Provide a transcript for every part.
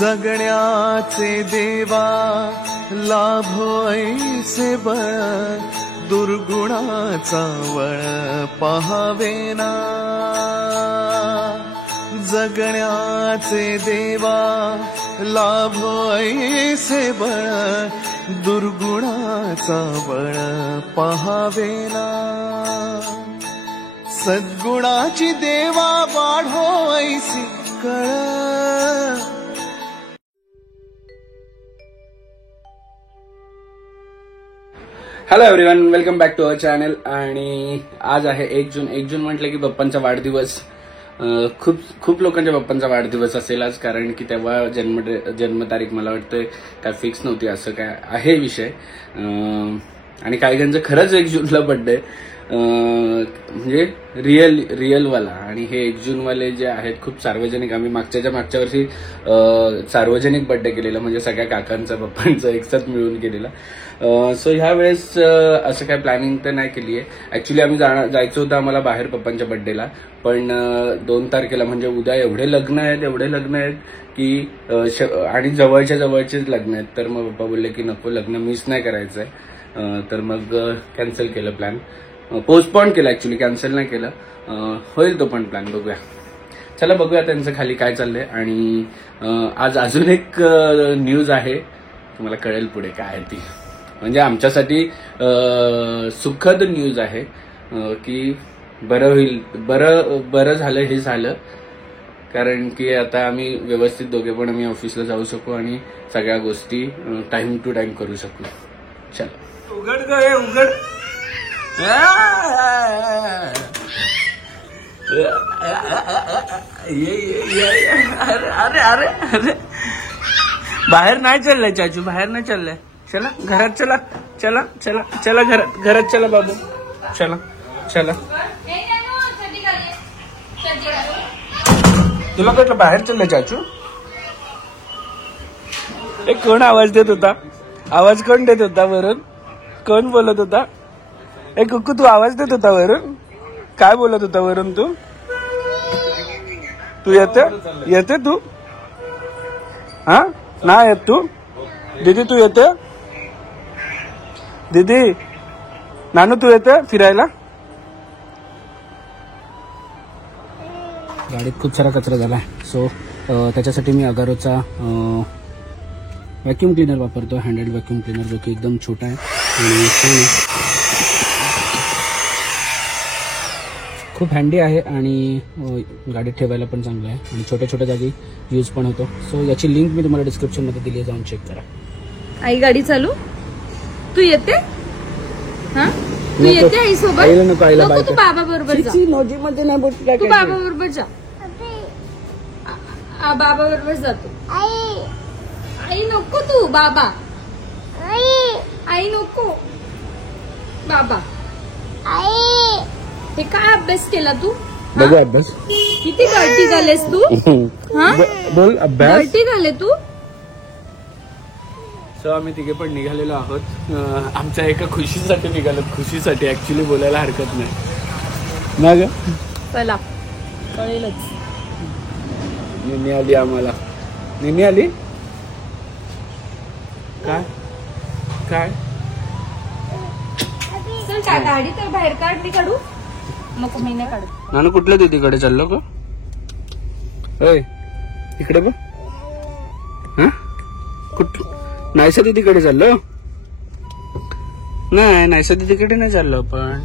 जगण्याचे देवा लाभो ऐसे बळ, दुर्गुणाचा वळ पहावेना। जगण्याचे देवा लाभो ऐसे बळ, दुर्गुणाचा बळ पहावेना। सद्गुणाची देवा वाढो ऐसी कळ। Hello everyone, welcome back to our channel. आणि आज आहे 1 जून। 1 जून म्हटलं की बाप्पांचा वाढदिवस। खूप लोकांच्या बाप्पांचा वाढदिवस असेल आज, कारण की तेव्हा जन्मतारीख मला वाटतं काय फिक्स नव्हती, असं काय आहे विषय। आणि काही जणांचं खरंच 1 जूनला बर्थडे, म्हणजे रिअल वाला। आणि हे 1 जून वाले जे आहेत खूप सार्वजनिक। आम्ही मागच्या वर्षी सार्वजनिक बर्थडे केलेला, म्हणजे सगळ्या काकांचा बाप्पांचा एकसाथ मिळून केलेला। सो ह्या वेळेस असं काय प्लॅनिंग तर नाही केली आहे। ऍक्च्युली आम्ही जायचं होतं आम्हाला बाहेर पप्पांच्या बर्थडेला, पण 2 तारखेला म्हणजे उद्या एवढे लग्न आहेत की आणि जवळचेच लग्न आहेत। तर मग पप्पा बोलले की नको, लग्न मिस नाही करायचंय। तर मग कॅन्सल केलं प्लॅन, पोस्टपोन केलं। ऍक्च्युली कॅन्सल नाही केलं, होईल तो पण प्लॅन, बघूया। चला बघूया त्यांचं खाली काय चाललंय। आणि आज अजून एक न्यूज आहे, तुम्हाला कळेल पुढे काय आहे ती। म्हणजे आमच्यासाठी सुखद न्यूज आहे की बरं होईल, बरं झालं हे झालं, कारण की आता आम्ही व्यवस्थित दोघे पण आम्ही ऑफिसला जाऊ शकू आणि सगळ्या गोष्टी टाइम टू टाइम करू शकू। चला उघड ग, उघड। अरे बाहेर नाही चाललंय चाचू, बाहेर नाही चाललंय। चला घरात, चला घरात चला बाबू, चला। तुला कटलं बाहेर चाललंय चाचू? एक कोण आवाज देत होता? आवाज कोण देत होता वरून? कोण बोलत होता? ए कुक्कू, तू आवाज देत होता वरून? काय बोलत होता वरून तू? तू येते तू? हा नाही येत तू? दीदी तू येते? दीदी, नानू तू येते फिरायला? गाडीत खूप सारा कचरा झालाय, सो त्याच्यासाठी मी अगारोचा व्हॅक्यूम क्लीनर वापरतो, हँडहेल्ड व्हॅक्यूम क्लीनर, जो की एकदम छोटा आहे आणि छान आहे, खूप हँडी आहे आणि गाडीत ठेवायला पण चांगलं आहे आणि छोट्या जागी यूज पण होतो। सो याची लिंक मी तुम्हाला डिस्क्रिप्शन मध्ये दिली आहे, जाऊन चेक करा। आई गाडी चालू, तू येते? हा तू येते आई सोबत? नको, तू बाबा बरोबर जा। तू बाबा बरोबर जा, बाबा बरोबर जातो। आई नको, तू बाबा, आई नको, बाबा। हे काय अभ्यास केला तू? बघू अभ्यास किती गळती झालेस तू? हा बोल, अभ्यास गळती झाले तू? सो आम्ही तिघे पण निघालेलो आहोत, आमच्या एका खुशीसाठी निघालो, खुशीसाठी। ऍक्च्युली बोलायला हरकत नाही ना ग? चला कळेलच। निन्नी आली आम्हाला, निन्नी आली। काय चल काय गाडी तर बाहेर काढ, मी काढू नको, मी नाही काढू। नानू कुठल्या दीदीकडे चाललो ग? इकडे बघ, हा नायसा दीदीकडे चाललो? नाही, नायसा दीदीकडे नाही चाललो आपण।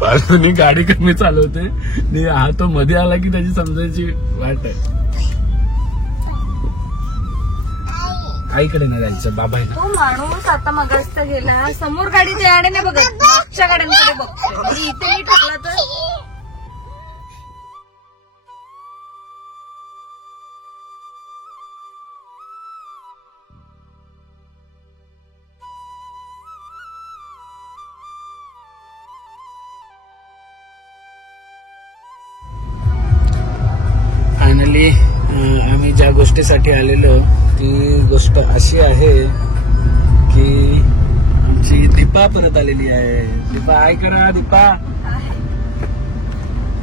पार्वती गाडी कमी चालवते, हा तो मध्ये आला की त्याची समजायची वाट आहे। आईकडे नाही जायचं, बाबा आहे। तो माणूस आता मगाच गेला, समोर गाडी त्याने नाही बघत, मागच्या गाड्यांकडे बघतोय। इथे मी ठोकला तर फायनली आम्ही ज्या गोष्टीसाठी आलेलो ती गोष्ट अशी आहे की आमची दीपा परत आलेली आहे। दीपा, हाय करा दीपा।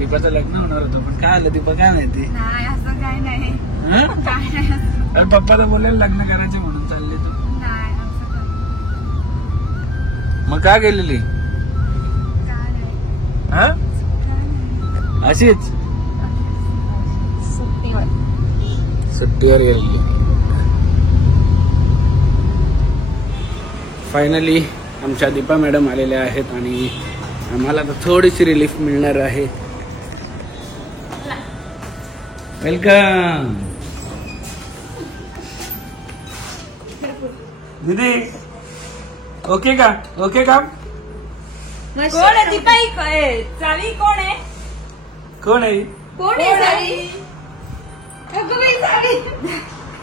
दीपाचं लग्न होणार होतं पण काय आलं दीपा काय माहिती. नाही असं काय नाही. हं? काय नाही असं. अरे पप्पा तर बोलले लग्न करायचे म्हणून चालले तू. नाही असं काय. मग काय गेलेली काय नाही. हा काय नाही. अशीच सुट्टीवर. सुट्टीवर गेलेली. फायनली आमच्या दीपा मॅडम आलेल्या आहेत आणि आम्हाला आता थोडीशी रिलीफ मिळणार आहे. वेलकम दीदी. ओके का ओके का कोण आहे दीपा? चावी कोण आहे? कोण आहे कोण आहे चावी? अगं बाई, चावी.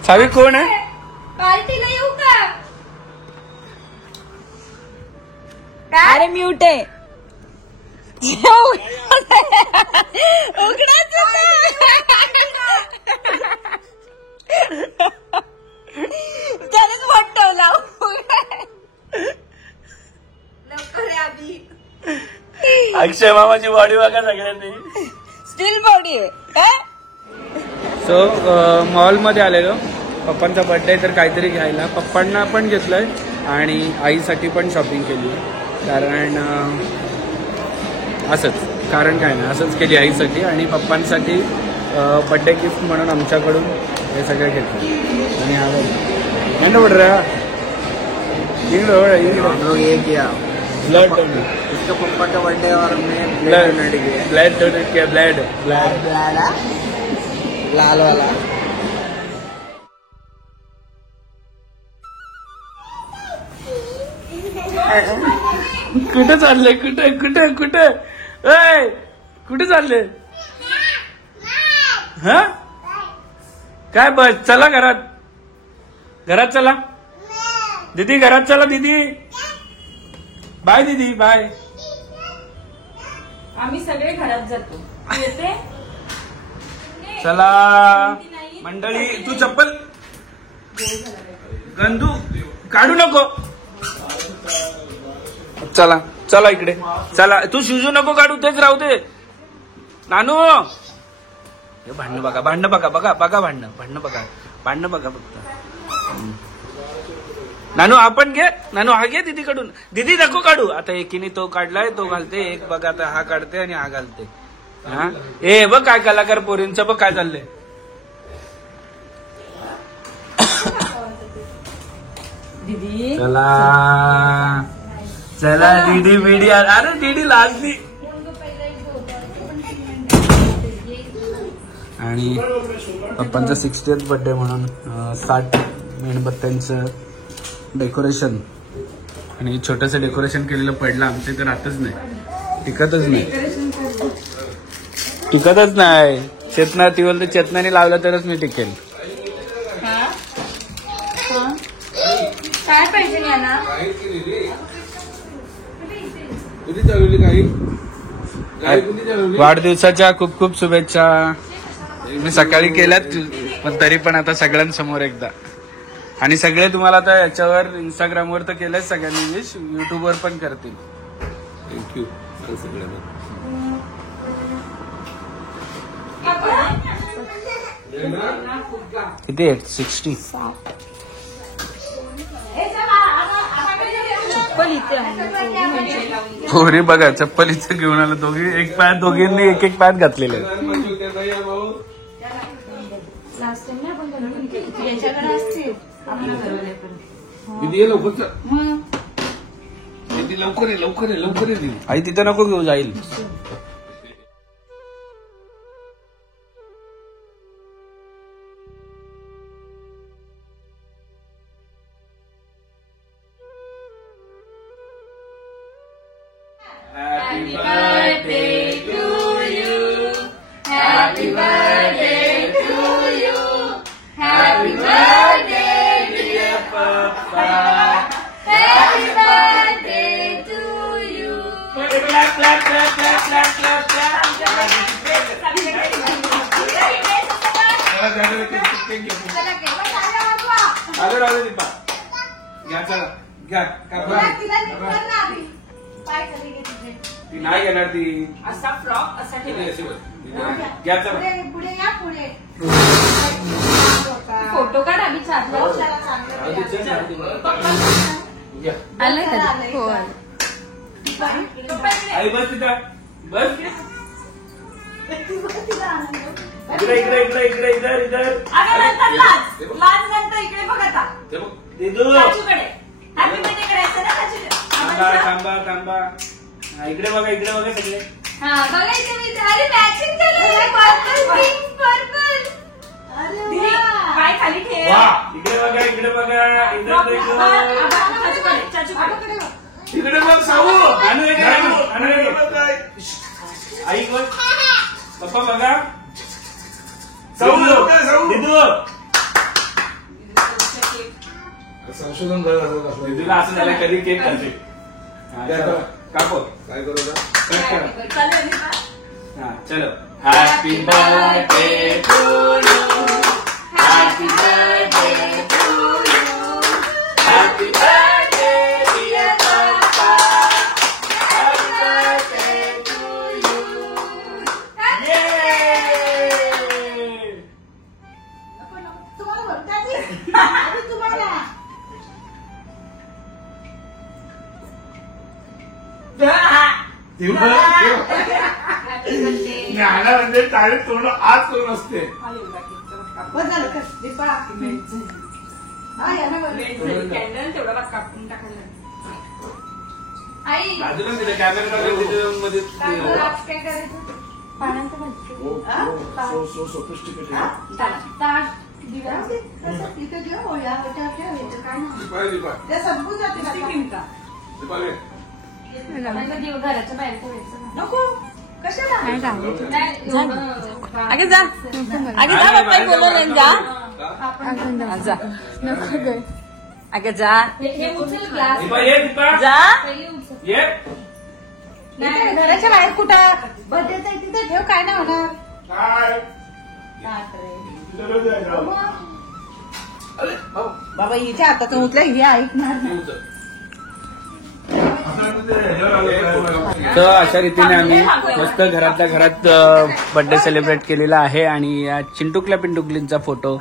चावी कोण आहे? पार्टीला येऊ का? अरे म्यूट आहे. त्यानेच वाटतं अक्षय मामाची बॉडी बघा सगळ्यांनी. स्टील बॉडी आहे. सो मॉल मध्ये आलेलो पप्पांचा बर्थडे तर काहीतरी घ्यायला. पप्पांना पण घेतलंय आणि आईसाठी पण शॉपिंग केली. कारण असंच कारण काय नाही असंच केली आईसाठी आणि पप्पांसाठी बर्थडे गिफ्ट म्हणून आमच्याकडून हे सगळं घेतलं. आणि आवड पड रहा ये किया ब्लड डोनेट. इसका पप्पा का बर्थडे और मैं ब्लड डोनेट किया. ब्लड लाल वाला. कुठे चालले कुठे कुठे कुठे कुठे चालले? हा काय बस चला घरात चला दीदी घरात चला दीदी. बाय दीदी बाय. आम्ही सगळे घरात जातो. येते चला मंडळी. तू चप्पल गंदू काढू नको. चला चला इकडे चला. तू शिजू नको काढू तेच राहू दे. नानू हे भांडणं बघा भांडणं बघा बघा बघा भांडणं बघा फक्त. नानू आपण घे. नानू हा घे दीदीकडून. दीदी नको काढू. आता एकीने तो काढलाय तो घालते. एक बघा आता हा काढते आणि हा घालते. हा ए बघ काय कलाकार पोरींचं बघ काय चाललंय. दीदी चला चला दीदी बिडी. अरे दीदी लागली. आणि पप्पांचा 60th बर्थडे म्हणून 60 मेणबत्त्यांचं डेकोरेशन आणि छोटंसं डेकोरेशन केलेलं पडलं आमच्या इथं राहतच नाही. टिकतच नाही. चेतना ती बोलते चेतनाने लावलं तरच मी टिकेल. काय पाहिजे ना? वाढदिवसाच्या खूप खूप शुभेच्छा. मी सकाळी केल्यात पण तरी पण आता सगळ्यांसमोर एकदा. आणि सगळे तुम्हाला आता याच्यावर इंस्टाग्रामवर तर केलंच सगळ्यांनी विश. युट्यूबवर पण करतील. थँक्यू सगळ्यांना. किती आहेत? 60. पोरी बघा चप्पल इथं घेऊन आलं. दोघींनी एक पायात घातलेले. लवकर आई तिथं नको घेऊ जाईल. Happy birthday to you. Happy birthday to you. Happy birthday dear Papa. Happy birthday to you. Clap clap clap clap clap clap clap. आलो दीपा. घ्या चला घ्या. ती नाही घेणार ती. असा फ्रॉक असा ठेवायचा. पुढे या पुढे फोटो काढ आम्ही चाललो. आलंय का? हो आलं. आई बस तिथं बस. इकडे इकडे इकडे इकडे इधर इधर. लाज नंतर इकडे बघ आता. दिदू चाचूकडे हॅपी बर्थडे करायचं ना चाचू. थांबा थांबा थांबा. इकडे बघा सगळे. हा बघायचं मी. अरे मॅचिंग झालं. Purple pink purple. पाय खाली ठेव. इकडे बघा इकडे देखो. चाचूकडे इकडे बघ साऊ. आई बघ. पप्पा बघा. संशोधन झालं दिदूला असं झालं कधी केक खाते. कापो काय करू चलो. Happy birthday to you. Happy birthday to you. Happy birthday dear पप्पा. Happy birthday to you. तुम्हाला म्हणतात तुम्हाला ज्ञाना म्हणजे डायरेक्ट तोंड आज करून असते. तेवढा कापून टाकायला. आई अजून तिथे कॅमेरा मध्ये काय करायचं? पाण्याचं सो सोफिस्टिकेटेड. ताट दिवा इथे देऊ या काय दीपाली संपून जाते घराच्या बाहेर ठेवायचं. नको कशाला आगे जा बाप्पा बोलवलं जा. नको ग आगे जा. हे उचल ग्लास जा. ये घराच्या बाहेर कुठं बर्थडे तिथे ठेव. काय नाही होणार. काय बाबा हिच्या हातातून उचल्या हे ऐकणार नाही. तर अशा रीतीने आम्ही मस्त घरातल्या घरात बर्थडे सेलिब्रेट केलेला आहे. आणि या चिंटुकल्या पिंटुकलींचा फोटो.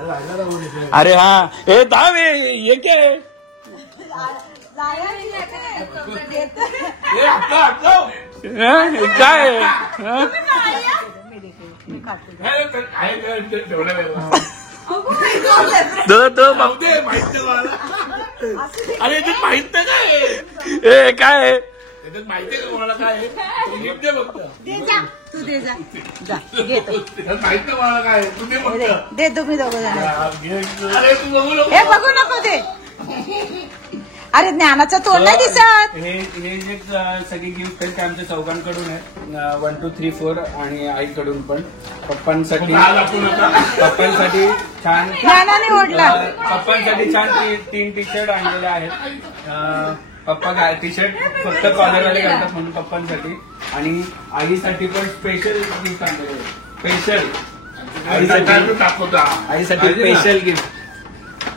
अरे हा हे दावे ये काय काय अरे ते माहित नाही काय हे काय माहितीये का कोणाला काय फक्त तू दे जा घेतो माहित नाही कोणाला काय तू दे फक्त. दे तुम्ही दोघं जण. अरे तू बघू नको. हे बघू नको ते. अरे ज्ञानाचा तोंड नाही दिसत. हे जे सगळी गिफ्ट आहेत ते आमच्या चौघांकडून आहे. 1 2 3 4 आणि आईकडून पण. पप्पांसाठी छान ज्ञानाने ओढला. पप्पांसाठी छान 3 टी शर्ट आणलेले आहेत. पप्पा टी शर्ट फक्त कॉलरवाले घालतात म्हणून पप्पांसाठी. आणि आईसाठी पण स्पेशल गिफ्ट आणलेले आहे. स्पेशल आईसाठी स्पेशल गिफ्ट.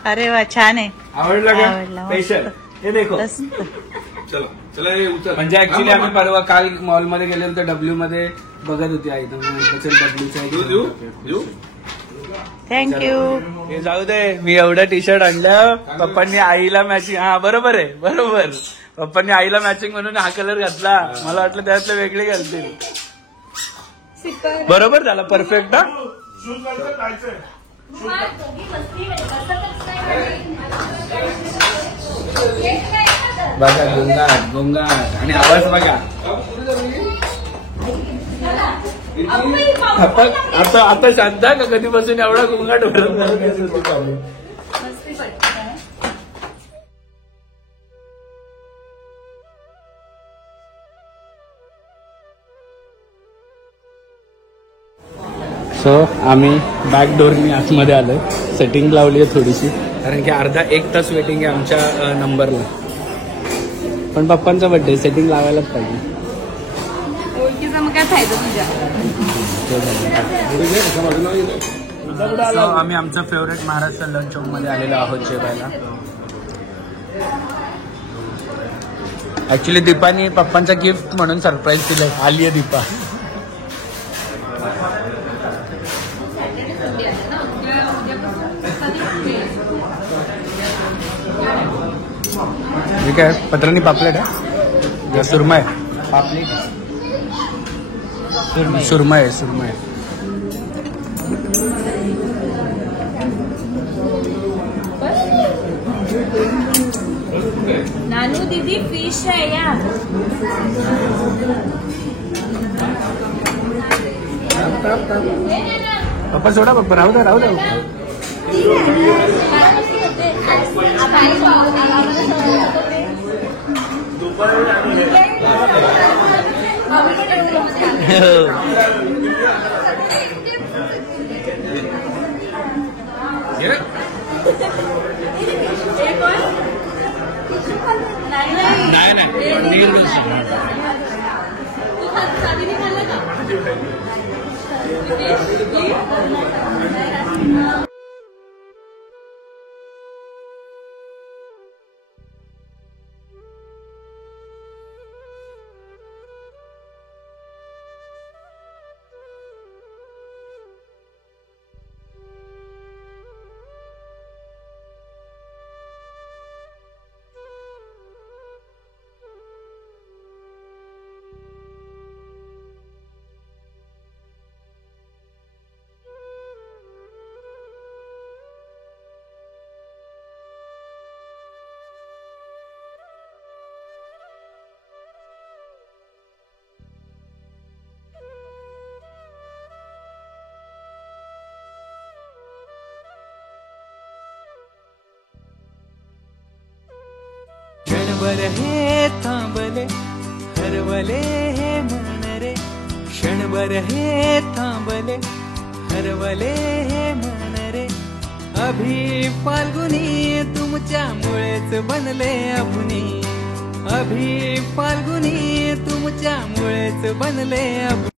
अरे वा छान आहे. आवडलं का? आवडलं. स्पेशल हे देखो. चला चला हे उचल. म्हणजे ऍक्च्युली आम्ही परवा काल मॉलमध्ये गेलो तर डब्ल्यू मध्ये बघत होती आई. डब्ल्यूचं थँक्यू. हे जाऊ दे. मी एवढं टी शर्ट आणलं. पप्पांनी आईला मॅचिंग. हा बरोबर आहे बरोबर. पप्पांनी आईला मॅचिंग म्हणून हा कलर घातला. मला वाटलं त्यातले वेगळे घालतील. बरोबर झाला परफेक्ट. बघा गोंगाट गोंगाट आणि आवाज बघा. आता शांत का कधीपासून एवढा गोंगाट भरत. सो आम्ही बॅक डोरनी आतमध्ये आलोय. सेटिंग लावली आहे थोडीशी कारण की अर्धा 1 तास वेटिंग आहे आमच्या नंबरला. पण पप्पांचा बर्थडे सेटिंग लावायलाच पाहिजे. ओळखीचा मग काय फायदा तुझ्या. आम्ही आमच्या फेवरेट महाराष्ट्र लंच मध्ये आलेलो आहोत जेवायला. ऍक्च्युली दीपानी पप्पांचा गिफ्ट म्हणून सरप्राईज दिलंय. आली आहे दीपा. ठीक आहे. पत्रांनी पापलेट आहे. सुरमय सुरमय सुरमय. नानू दीदी फिश है यार. पप्पा सोडा. पप्पा राहू द्या राहू द्या. नाही नाही क्षणभर हे थांबले हरवले हे मन रे. क्षणभर हे थांबले हरवले हे मन रे. अभि फाल्गुनी तुमच्यामुळेच बनले अभुनी. अभि फाल्गुनी तुमच्यामुळेच बनले अभुनी.